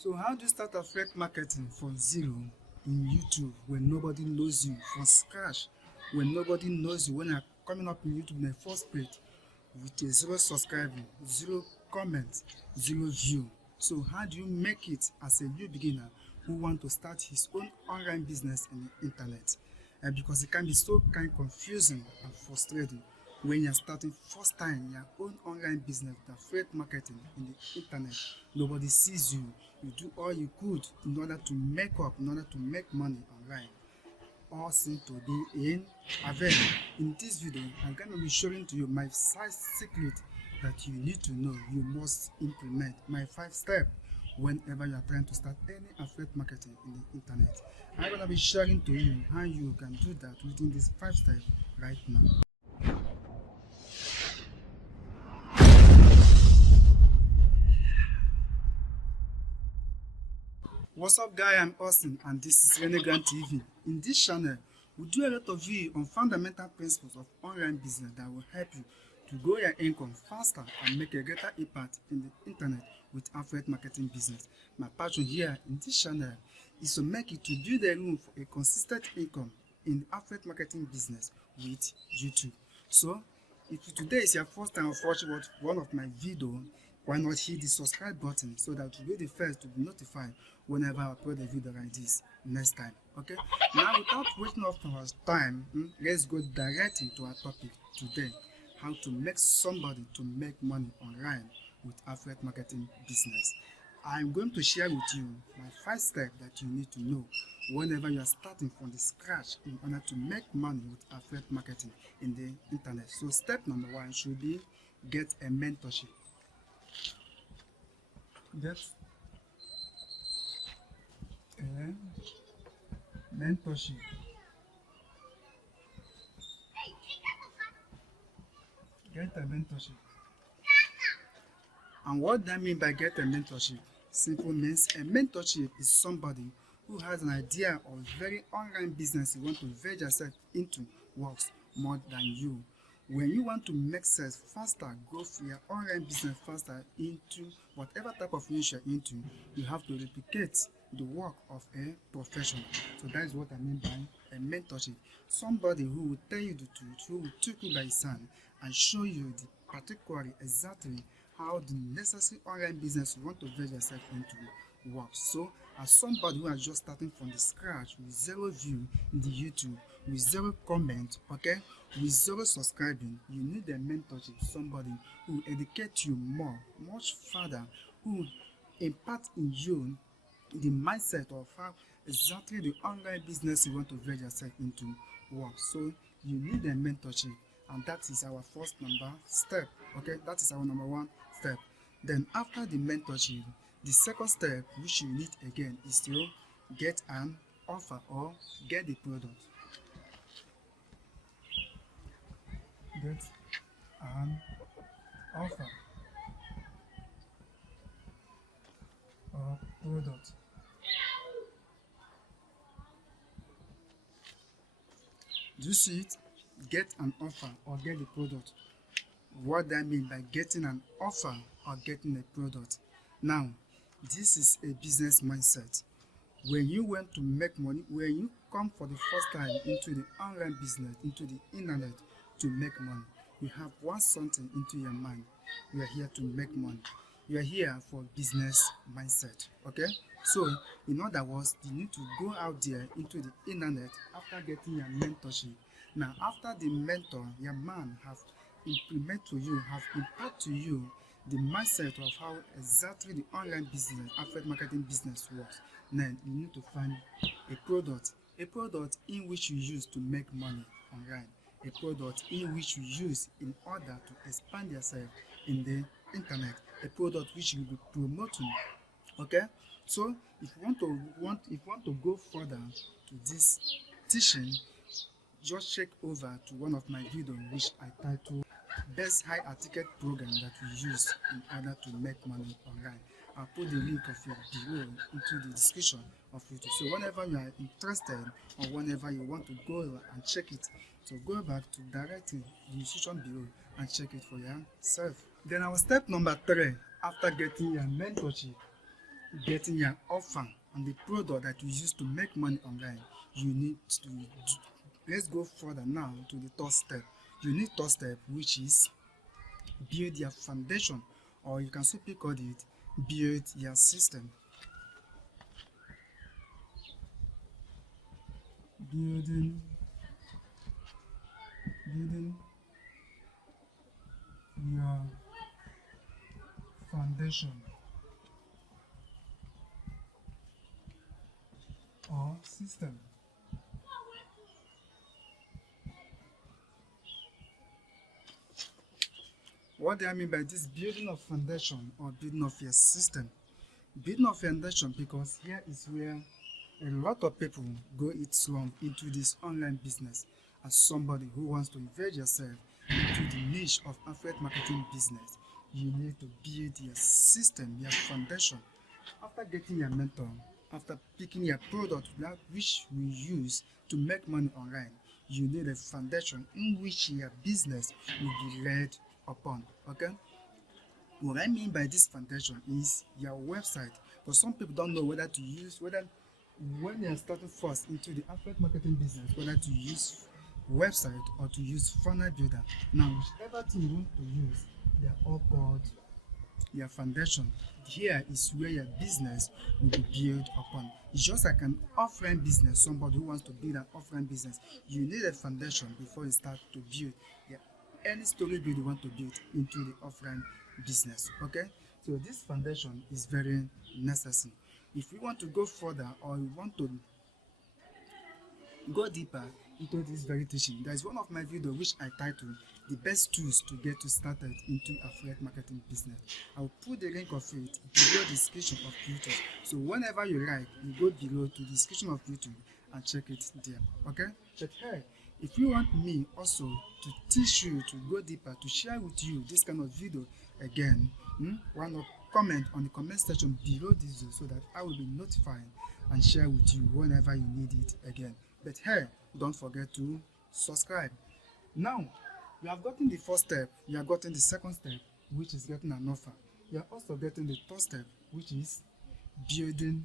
So how do you start affiliate marketing from zero in YouTube when nobody knows you, from scratch, when nobody knows you, when you're coming up in YouTube in the first place with a zero subscribing, zero comments, zero view? So how do you make it as a new beginner who want to start his own online business in the internet? Because it can be so kind of confusing and frustrating when you're starting first time your own online business with affiliate marketing in the internet. Nobody sees you. You do all you could in order to make up, in order to make money online. All seem to be in vain. In this video, I'm going to be showing to you my 5 secrets that you need to know. You must implement my 5 steps whenever you are trying to start any affiliate marketing in the internet. I'm going to be sharing to you how you can do that within these 5 steps right now. What's up guys, I'm Austin and this is Renegram TV. In this channel, we do a lot of video on fundamental principles of online business that will help you to grow your income faster and make a greater impact in the internet with affiliate marketing business. My passion here in this channel is to make it to build a room for a consistent income in the affiliate marketing business with YouTube. So, if today is your first time of watching one of my videos, why not hit the subscribe button so that you'll be the first to be notified whenever I upload a video like this next time. Okay, now without wasting up our time, let's go direct into our topic today: how to make somebody to make money online with affiliate marketing business. I'm going to share with you my 5 steps that you need to know whenever you are starting from the scratch in order to make money with affiliate marketing in the internet. So step number 1 should be get a mentorship. Get a mentorship. Get a mentorship. And what that means by get a mentorship? Simple means a mentorship is somebody who has an idea of very online business you want to venture yourself into works more than you. When you want to make sales faster, grow your online business faster into whatever type of niche you're into, you have to replicate the work of a professional. So that is what I mean by a mentorship. Somebody who will tell you the truth, who will take you by his hand and show you the particularly exactly how the necessary online business you want to venture yourself into works. So as somebody who is just starting from the scratch with zero view in the YouTube, with zero comment, okay, with zero subscribing, you need a mentorship, somebody who will educate you more, much further, who will impart in you the mindset of how exactly the online business you want to venture yourself into works. So you need a mentorship, and that is our first step. Okay, that is our number 1 step. Then after the mentorship, the second step which you need again is to get an offer or get the product. Get an offer or product. Do you see it? Get an offer or get the product. What that means by getting an offer or getting a product. Now, this is a business mindset. When you want to make money, when you come for the first time into the online business, into the internet to make money, you have one something into your mind. You are here to make money. You are here for business mindset. Okay? So, in other words, you need to go out there into the internet after getting your mentorship. Now, after the mentor, your man have implement to you, have impact to you the mindset of how exactly the online business, affiliate marketing business works. Then you need to find a product in which you use to make money online, a product in which you use in order to expand yourself in the internet, a product which you will be promoting. Okay, so if you want to go further to this teaching, just check over to one of my videos which I titled Best High Ticket Program that we use in order to make money online. I'll put the link of it below into the description of YouTube. So whenever you are interested or whenever you want to go and check it, so go back to directly the description below and check it for yourself. Then our step number 3 after getting your mentorship getting your offer on the product that you use to make money online, you need to let's go further now to the third step. You need third step, which is build your foundation, or you can simply call it build your system. Building your foundation or system. What do I mean by this building of foundation or building of your system? Building of foundation, because here is where a lot of people go it wrong into this online business. As somebody who wants to invest yourself into the niche of affiliate marketing business, you need to build your system, your foundation. After getting your mentor, after picking your product that which we use to make money online, you need a foundation in which your business will be led upon. Okay, what I mean by this foundation is your website. Because some people don't know whether to use, whether when they are starting first into the affiliate marketing business, whether to use website or to use funnel builder. Now, whichever thing you want to use, they are all called your foundation. Here is where your business will be built upon. It's just like an offline business. Somebody who wants to build an offline business, you need a foundation before you start to build any story build you want to build into the offline business. Okay, so this foundation is very necessary. If you want to go further, or you want to go deeper into this very teaching, there is one of my videos which I titled the best tools to get you started into affiliate marketing business. I'll put the link of it below the description of YouTube, so whenever you like, you go below to the description of YouTube and check it there. Okay, but hey, if you want me also to teach you to go deeper, to share with you this kind of video again, why not comment on the comment section below this video so that I will be notified and share with you whenever you need it again. But hey, don't forget to subscribe. Now, you have gotten the first step, you have gotten the second step, which is getting an offer. You are also getting the third step, which is building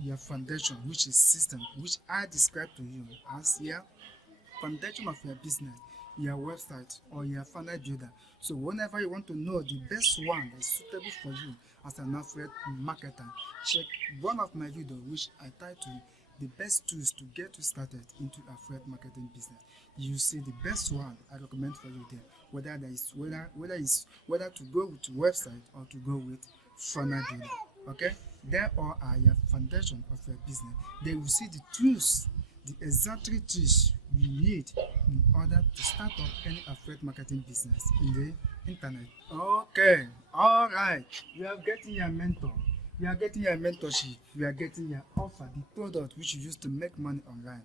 your foundation, which is system, which I described to you as your foundation of your business, your website or your funnel builder. So whenever you want to know the best one that is suitable for you as an affiliate marketer, check one of my videos which I titled the best tools to get you started into affiliate marketing business. You see the best one I recommend for you there, whether to go with website or to go with funnel builder. Okay, there all are your foundation of your business. They will see the tools, the exact tools you need in order to start up any affiliate marketing business in the internet. Okay, all right, you are getting your mentor, you are getting your mentorship, you are getting your offer, the product which you use to make money online.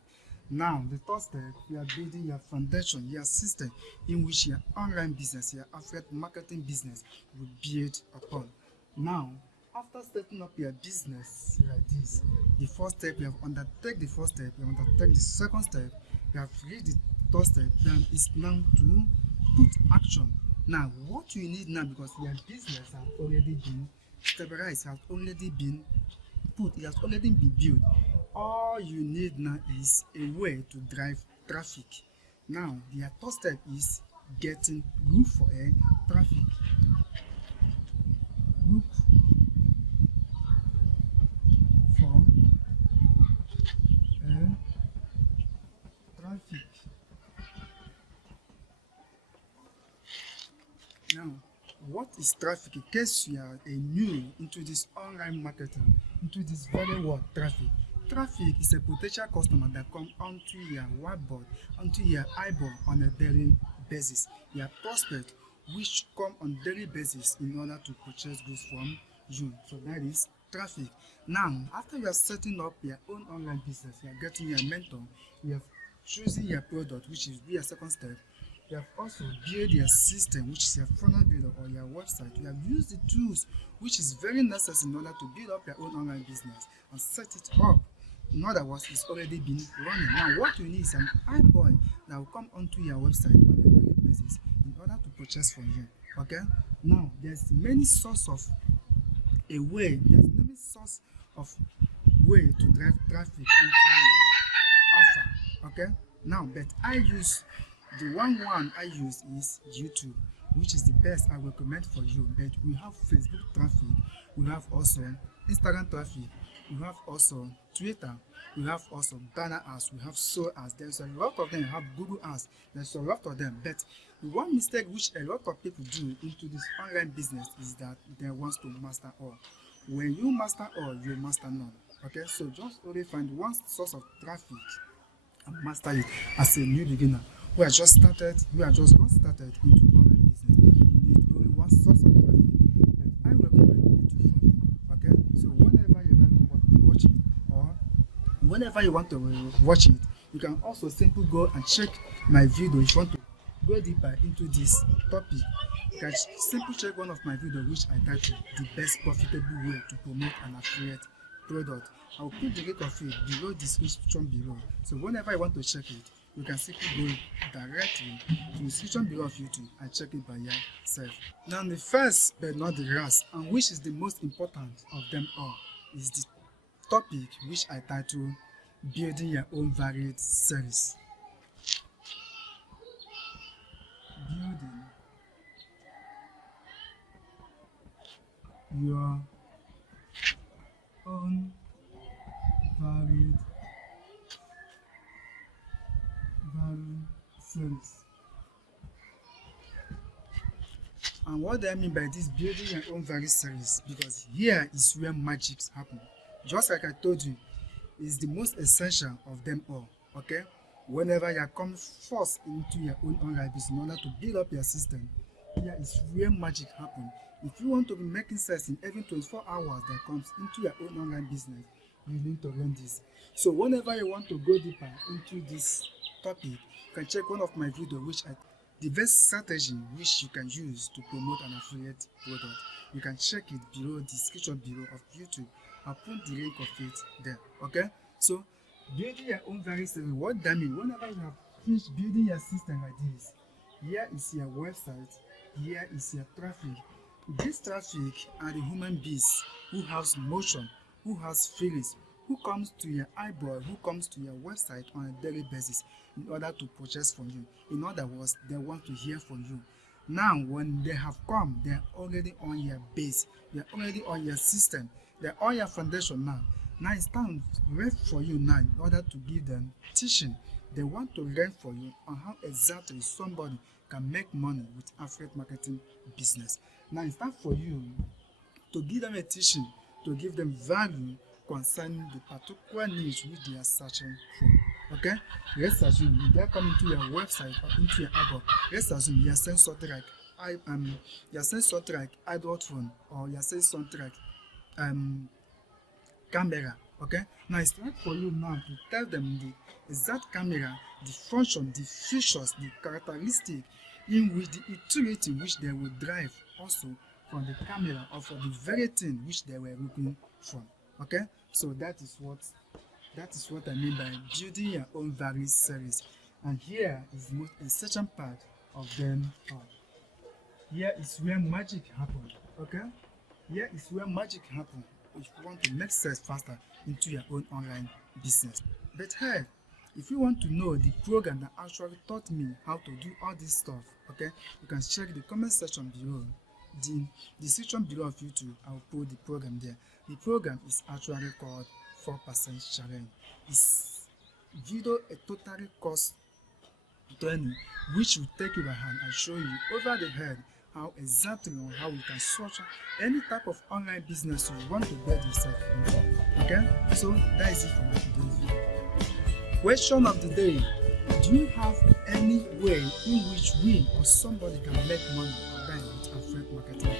Now, the third step, you are building your foundation, your system in which your online business, your affiliate marketing business will build upon. Now, after setting up your business like this, the first step, you have undertaken the first step, you have undertaken the second step, you have reached the third step, then it's now to put action. Now, what you need now, because your business has already been stabilized, has already been put, it has already been built, all you need now is a way to drive traffic. Now, the third step is look for a traffic. Look for a traffic. Now, what is traffic? In case you are new into this online marketing, into this very word traffic. Traffic is a potential customer that comes onto your whiteboard, onto your eyeball on a daily basis. Your prospect which come on daily basis in order to purchase goods from you. So that is traffic. Now, after you are setting up your own online business, you are getting your mentor, you have choosing your product, which is your second step. You have also built your system, which is your funnel builder or your website. You have used the tools, which is very necessary in order to build up your own online business and set it up. In other words, it's already been running. Now, what you need is an eyeball that will come onto your website on a daily basis in order to purchase from you. Okay? Now, there's many sources of a way, there's no source of way to drive traffic into your offer. Okay, now but I use the one I use is YouTube, which is the best I recommend for you. But we have Facebook traffic, we have also Instagram traffic, we have also Twitter, we have also banner ads, we have so ads. There's a lot of them. We have Google ads. There's a lot of them. But the one mistake which a lot of people do into this online business is that they want to master all. When you master all, you master none. Okay, so just only find one source of traffic and master it as a new beginner. We are just got started into online business. You need only one source of traffic. But I recommend YouTube for you. Okay, so whenever you like to watch it, or whenever you want to watch it, you can also simply go and check my video. If you want to go deeper into this topic, you can simply check one of my videos which I titled "The Best Profitable Way to Promote an Affiliate Product." I'll put the link of it below the description below. So whenever you want to check it, you can simply go directly to the description below of YouTube and check it by yourself. Now the first but not the last, and which is the most important of them all, is the topic which I titled "Building Your Own Varied Series." Building your own varied series. And what do I mean by this building your own varied series? Because here is where magic happens. Just like I told you, is the most essential of them all. Okay, whenever you come first into your own online business in order to build up your system, here is where magic happens. If you want to be making sales in every 24 hours that comes into your own online business, you need to learn this. So whenever you want to go deeper into this topic, you can check one of my videos which I the best strategy which you can use to promote an affiliate product. You can check it below the description below of YouTube. I'll put the link of it there. Okay, so building your own varied series, what that means, whenever you have finished building your system like this, here is your website, here is your traffic. This traffic are the human beings who has motion, who has feelings, who comes to your eyeball, who comes to your website on a daily basis in order to purchase from you. In other words, they want to hear from you. Now, when they have come, they are already on your base, they are already on your system, they are on your foundation now. Now it's time ready for you now in order to give them teaching. They want to learn for you on how exactly somebody can make money with affiliate marketing business. Now it's time for you to give them a teaching, to give them value concerning the particular niche which they are searching for. Okay, let's assume they come into your website or into your app. Let's assume you're saying something like adult phone, or you're saying something like camera. Okay, now it's time for you now to tell them the exact camera, the function, the features, the characteristic in which the utility which they will drive also from the camera, or for the very thing which they were looking from. Okay, so that is what I mean by building your own varied series. And here is the most essential part of them all. Here is where magic happens. Okay, here is where magic happens if you want to make sales faster into your own online business. But hey, if you want to know the program that actually taught me how to do all this stuff, okay, you can check the comment section below. The description below of YouTube, I'll put the program there. The program is actually called 4% Challenge. It's video a totally cost training which will take you by hand and show you over the head how exactly on how you can structure any type of online business you want to build yourself in. Okay, so that is it for my today's video. Question of the day: do you have any way in which we or somebody can make money online with affiliate marketing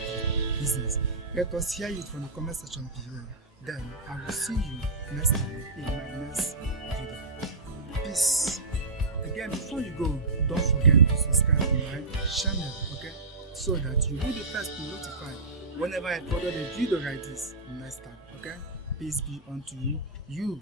business? Let us hear it from the comment section below. Then I will see you next time in my next video. Peace. Again, before you go, don't forget to subscribe to my channel, okay? So that you will be the first to notify whenever I upload a video like this next time, okay? Peace be unto you.